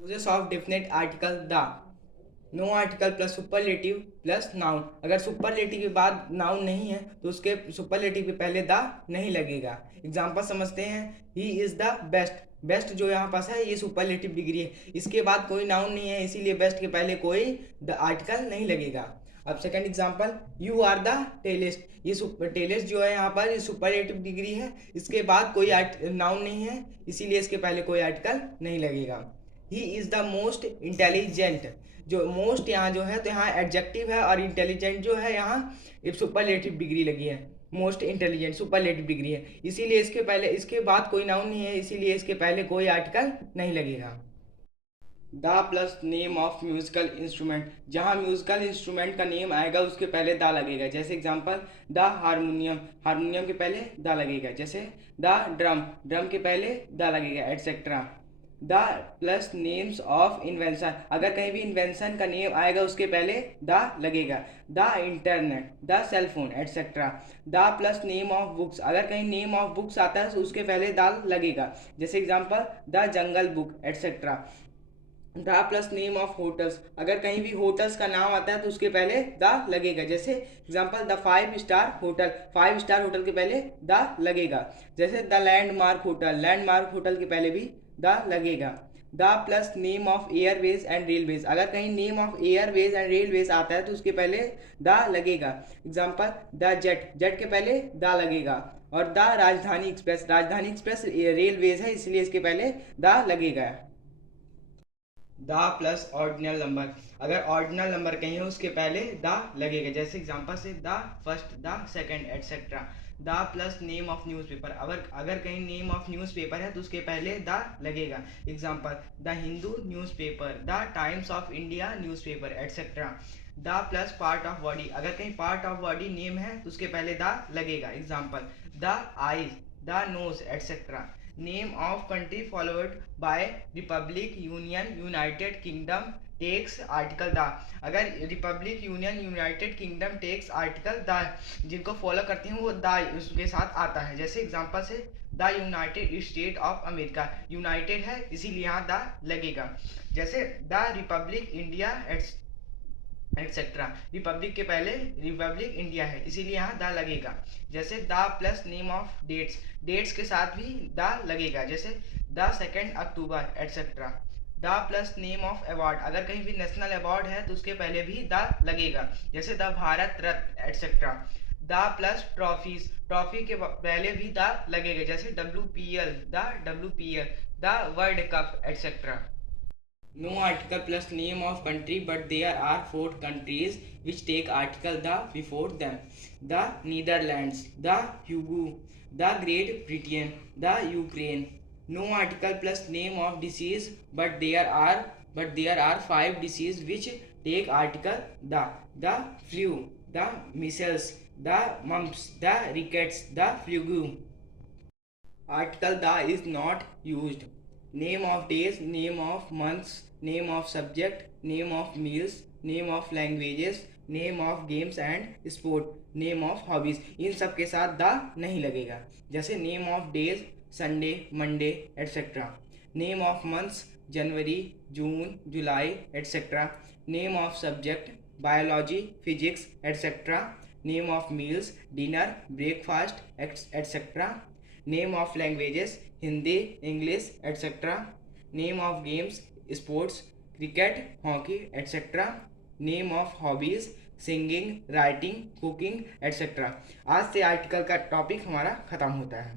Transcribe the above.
Uses of definite article the. No article plus superlative plus noun. अगर superlative के बाद noun नहीं है तो उसके सुपरलेटिव के पहले द नहीं लगेगा। एग्जाम्पल समझते हैं। He is the best. Best जो यहाँ पास है ये सुपरलेटिव डिग्री है, इसके बाद कोई नाउन नहीं है, इसीलिए बेस्ट के पहले कोई द आर्टिकल नहीं लगेगा। अब second example, you are the tallest. ये टेलेस्ट जो है यहाँ पर ये सुपरलेटिव डिग्री है, इसके बाद कोई नाउन नहीं है, इसीलिए इसके पहले कोई आर्टिकल नहीं लगेगा। He is the most intelligent. जो मोस्ट यहाँ जो है तो यहाँ एडजेक्टिव है, और इंटेलिजेंट जो है यहाँ एक सुपरलेटिव डिग्री लगी है। मोस्ट इंटेलिजेंट सुपरलेटिव डिग्री है, इसीलिए इसके पहले इसके बाद कोई नाउन नहीं है, इसीलिए इसके पहले कोई आर्टिकल नहीं लगेगा। The plus name of musical instrument. जहाँ म्यूजिकल इंस्ट्रूमेंट का नेम आएगा उसके पहले द लगेगा। जैसे एग्जांपल, द हारमोनियम। हारमोनियम के पहले द लगेगा। जैसे द ड्रम। ड्रम के पहले द लगेगा, etcetera. The plus names of invention. अगर कहीं भी इन्वेंशन का नेम आएगा उसके पहले द लगेगा। The internet, the cellphone, etcetera. The plus name of books. अगर कहीं नेम ऑफ बुक्स आता है तो उसके पहले द लगेगा। जैसे example, the jungle book, etcetera. The plus name of hotels. अगर कहीं भी होटल्स का नाम आता है तो उसके पहले द लगेगा। जैसे example, the 5 star hotel. 5 star hotel के पहले द लगेगा। जैसे the landmark hotel. Landmark hotel के पहले भी द लगेगा। The plus name of Airways and railways. अगर कहीं name of Airways and railways आता है तो उसके पहले द लगेगा। Example, the jet. जेट के पहले द लगेगा। और द राजधानी एक्सप्रेस। राजधानी एक्सप्रेस रेलवेज है, इसलिए इसके पहले द लगेगा। The plus ordinal number. अगर ऑर्डिनल नंबर कहीं है उसके पहले द लगेगा। जैसे एग्जांपल से, the first, the second, etcetera. The plus name of newspaper. अगर कहीं नेम ऑफ न्यूज़पेपर है तो उसके पहले द लगेगा। Example, the Hindu newspaper, the times of India newspaper, etcetera. The plus part of body. अगर कहीं पार्ट ऑफ बॉडी नेम है तो उसके पहले द लगेगा। Example, the eyes, the nose, etcetera. Name of country followed by republic, union, United Kingdom takes article the. अगर republic, union, United Kingdom takes article the जिनको follow करती हैं वो द उसके साथ आता है। जैसे एग्जांपल से, the United state of America. United है इसीलिए यहाँ द लगेगा। जैसे the Republic India etcetera. Republic के पहले रिपब्लिक इंडिया है, इसीलिए यहाँ द लगेगा। जैसे the plus name of dates. Dates के साथ भी द लगेगा। जैसे the 2 October, etcetera. The plus name of award. अगर कहीं भी नेशनल अवार्ड है तो उसके पहले भी द लगेगा। जैसे the Bharat Ratna, etcetera. The plus trophies. Trophy के पहले भी द लगेगा। जैसे WPL, the WPL, the world cup, etcetera. No article plus name of country, but there are 4 countries which take article the before them. The Netherlands, the Hugo, the Great Britain, the Ukraine. No article plus name of disease, but there are 5 diseases which take article the flu, the measles, the mumps, the rickets, the flu. Article the is not used. Name of days, name of months, name of subject, name of meals, name of languages, name of games and sport, name of hobbies, इन सब के साथ the नहीं लगेगा। जैसे name of days, Sunday, Monday, etcetera. Name of months, January, June, July, etcetera. Name of subject, biology, physics, etcetera. Name of meals, dinner, breakfast, etcetera. Name of languages, Hindi, English, etcetera. Name of games, sports, cricket, hockey, etcetera. Name of hobbies, singing, writing, cooking, etcetera. आज से article का topic हमारा ख़त्म होता है।